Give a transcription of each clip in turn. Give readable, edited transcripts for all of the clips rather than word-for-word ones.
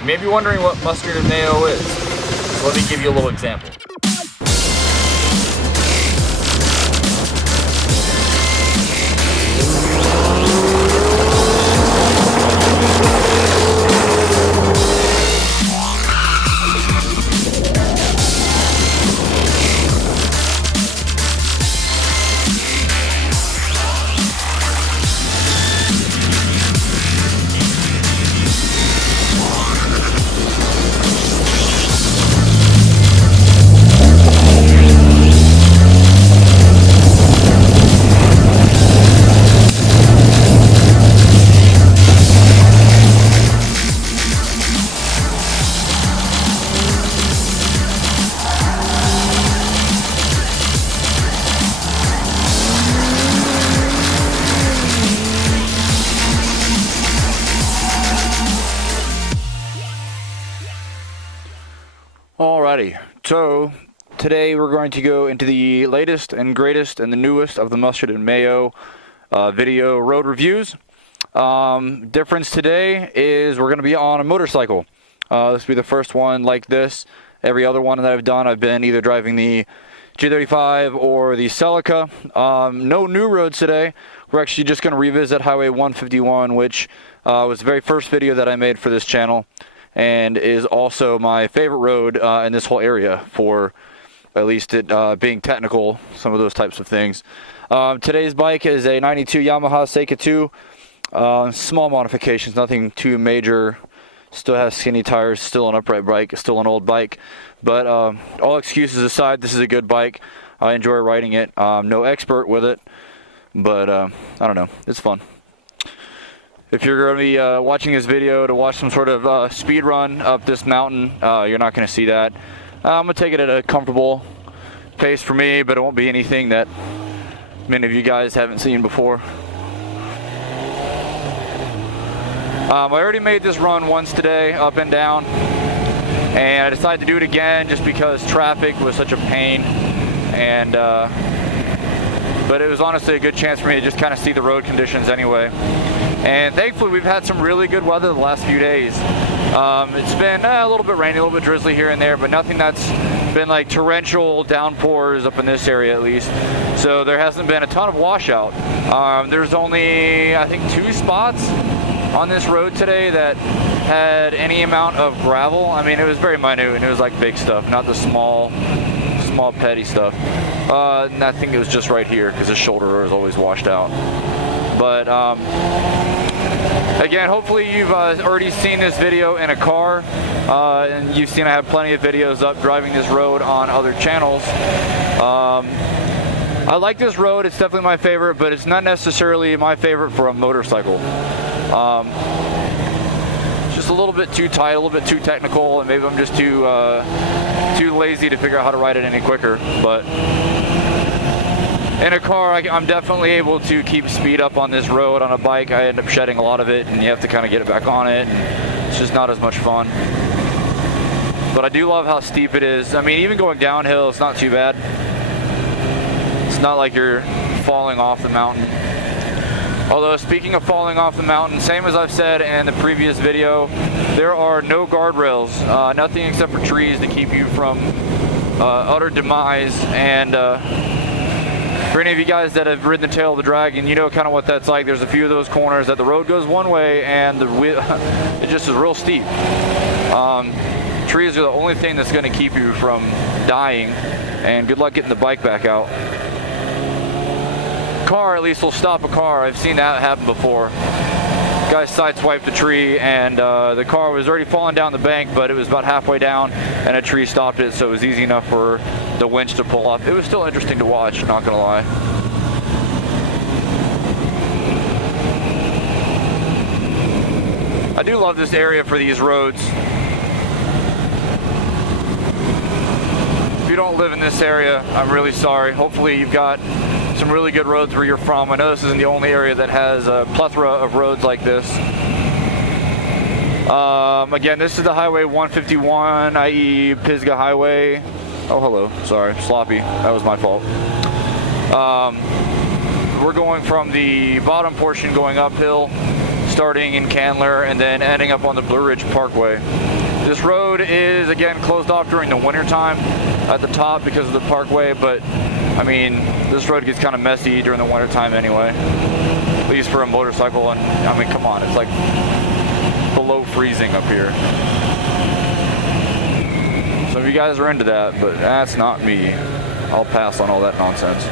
You may be wondering what mustard and mayo is, so let me give you a little example. Alrighty, so today we're going to go into the latest and greatest and the newest of the mustard and mayo video road reviews. Difference today is we're going to be on a motorcycle. This will be the first one like this. Every other one that I've done, I've been either driving the G35 or the Celica. No new roads today. We're actually just going to revisit Highway 151, which was the very first video that I made for this channel, and is also my favorite road in this whole area for at least it being technical, some of those types of things. Today's bike is a 92 Yamaha Seika 2. Small modifications, nothing too major. Still has skinny tires, still an upright bike, still an old bike. But all excuses aside, this is a good bike. I enjoy riding it. No expert with it, but I don't know, it's fun. If you're going to be watching this video to watch some sort of speed run up this mountain, you're not going to see that. I'm going to take it at a comfortable pace for me, but it won't be anything that many of you guys haven't seen before. I already made this run once today, up and down, and I decided to do it again just because traffic was such a pain, and but it was honestly a good chance for me to just kind of see the road conditions anyway. And thankfully we've had some really good weather the last few days. It's been a little bit rainy, a little bit drizzly here and there, but nothing that's been like torrential downpours up in this area at least. So there hasn't been a ton of washout. There's only, I think, 2 spots on this road today that had any amount of gravel. I mean, it was very minute and it was like big stuff, not the small petty stuff. And I think it was just right here because the shoulder is always washed out. But again, hopefully you've already seen this video in a car, and you've seen I have plenty of videos up driving this road on other channels. I like this road, it's definitely my favorite, but it's not necessarily my favorite for a motorcycle. It's just a little bit too tight, a little bit too technical, and maybe I'm just too lazy to figure out how to ride it any quicker. But in a car, I'm definitely able to keep speed up on this road. On a bike, I end up shedding a lot of it, and you have to kind of get it back on it. It's just not as much fun. But I do love how steep it is. I mean, even going downhill, it's not too bad. It's not like you're falling off the mountain. Although, speaking of falling off the mountain, same as I've said in the previous video, there are no guardrails, nothing except for trees to keep you from utter demise. And for any of you guys that have ridden the tail of the dragon, you know kind of what that's like. There's a few of those corners that the road goes one way and it just is real steep. Trees are the only thing that's going to keep you from dying, and good luck getting the bike back out. Car at least will stop a car. I've seen that happen before. Guy sideswiped a tree, and the car was already falling down the bank, but it was about halfway down and a tree stopped it, so it was easy enough for the winch to pull up. It was still interesting to watch, not gonna lie. I do love this area for these roads. If you don't live in this area, I'm really sorry. Hopefully you've got some really good roads where you're from. I know this isn't the only area that has a plethora of roads like this. Again, this is the Highway 151, i.e. Pisgah HWY. Oh, hello. Sorry, sloppy. That was my fault. We're going from the bottom portion going uphill, starting in Candler and then ending up on the Blue Ridge Parkway. This road is, again, closed off during the winter time at the top because of the parkway, but I mean, this road gets kind of messy during the winter time anyway, at least for a motorcycle. And I mean, come on, it's like below freezing up here. So if you guys are into that, but that's not me. I'll pass on all that nonsense.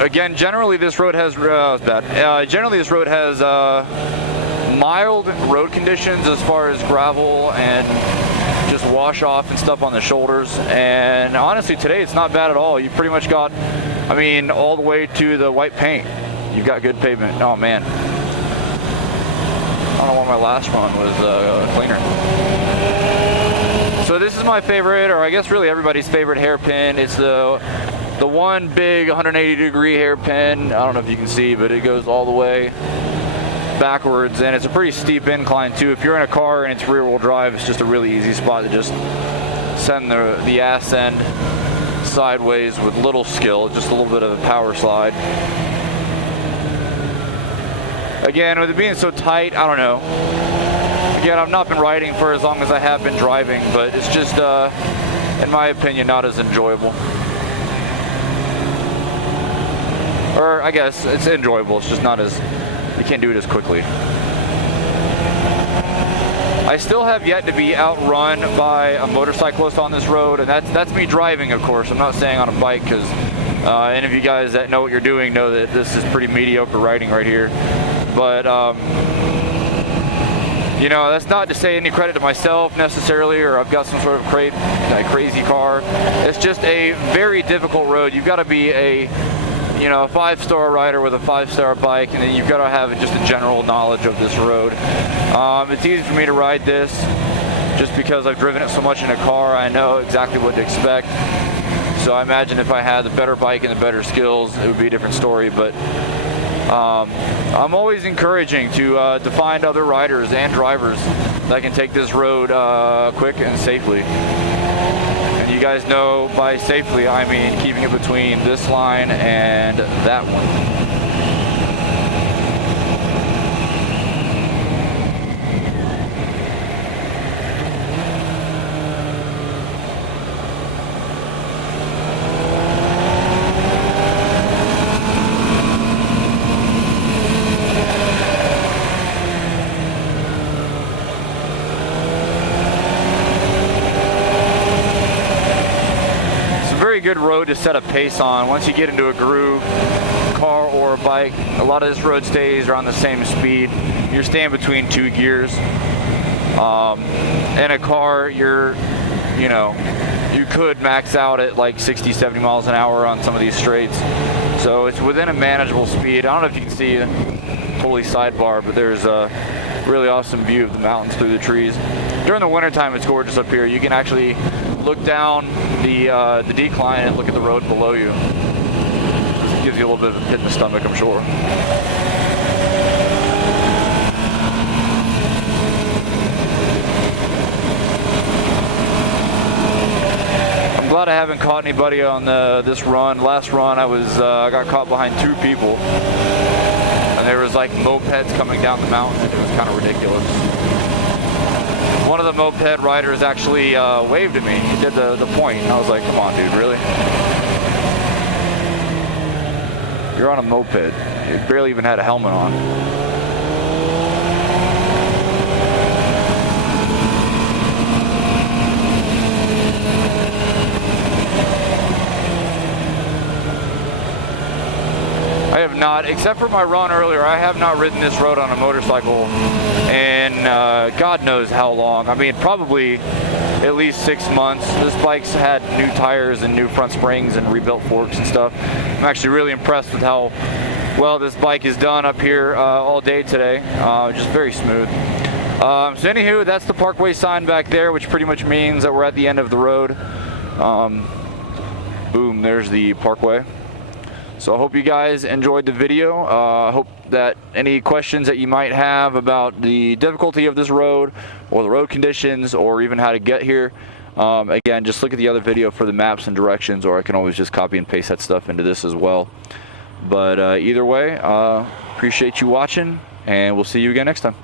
Again, generally this road has generally this road has mild road conditions as far as gravel and just wash off and stuff on the shoulders. And honestly, today it's not bad at all. You pretty much got, I mean, all the way to the white paint. You've got good pavement. Oh man, I don't know why my last run was cleaner. So this is my favorite, or I guess really everybody's favorite hairpin. It's the one big 180-degree hairpin. I don't know if you can see, but it goes all the way backwards, and it's a pretty steep incline too. If you're in a car and it's rear-wheel drive, it's just a really easy spot to just send the ass end sideways with little skill, just a little bit of a power slide. Again, with it being so tight, I don't know. Again, I've not been riding for as long as I have been driving, but it's just, in my opinion, not as enjoyable. Or I guess it's enjoyable, it's just not as, you can't do it as quickly. I still have yet to be outrun by a motorcyclist on this road, and that's me driving, of course. I'm not saying on a bike, because any of you guys that know what you're doing know that this is pretty mediocre riding right here. But you know, that's not to say any credit to myself necessarily, or I've got some sort of crazy car. It's just a very difficult road. You've got to be a, you know, a 5-star rider with a 5-star bike, and then you've got to have just a general knowledge of this road. It's easy for me to ride this just because I've driven it so much in a car. I know exactly what to expect. So I imagine if I had the better bike and the better skills, it would be a different story. But I'm always encouraging to find other riders and drivers that can take this road quick and safely. And you guys know by safely, I mean keeping it between this line and that one. Good road to set a pace on. Once you get into a groove, car or a bike, a lot of this road stays around the same speed. You're staying between 2 gears. In a car, you know, you could max out at like 60, 70 miles an hour on some of these straights. So it's within a manageable speed. I don't know if you can see fully sidebar, but there's a really awesome view of the mountains through the trees. During the wintertime, it's gorgeous up here. You can actually look down the decline and look at the road below you. It gives you a little bit of a pit in the stomach, I'm sure. I'm glad I haven't caught anybody on this run. Last run, I got caught behind 2 people, and there was like mopeds coming down the mountain, and it was kind of ridiculous. One of the moped riders actually waved at me. He did the point. I was like, come on, dude, really? You're on a moped. You barely even had a helmet on. I have not, except for my run earlier, I have not ridden this road on a motorcycle in God knows how long. I mean, probably at least 6 months. This bike's had new tires and new front springs and rebuilt forks and stuff. I'm actually really impressed with how well this bike is done up here all day today. Just very smooth. So anywho, that's the parkway sign back there, which pretty much means that we're at the end of the road. Boom, there's the parkway. So I hope you guys enjoyed the video. I hope that any questions that you might have about the difficulty of this road or the road conditions or even how to get here, again, just look at the other video for the maps and directions, or I can always just copy and paste that stuff into this as well. But either way, appreciate you watching, and we'll see you again next time.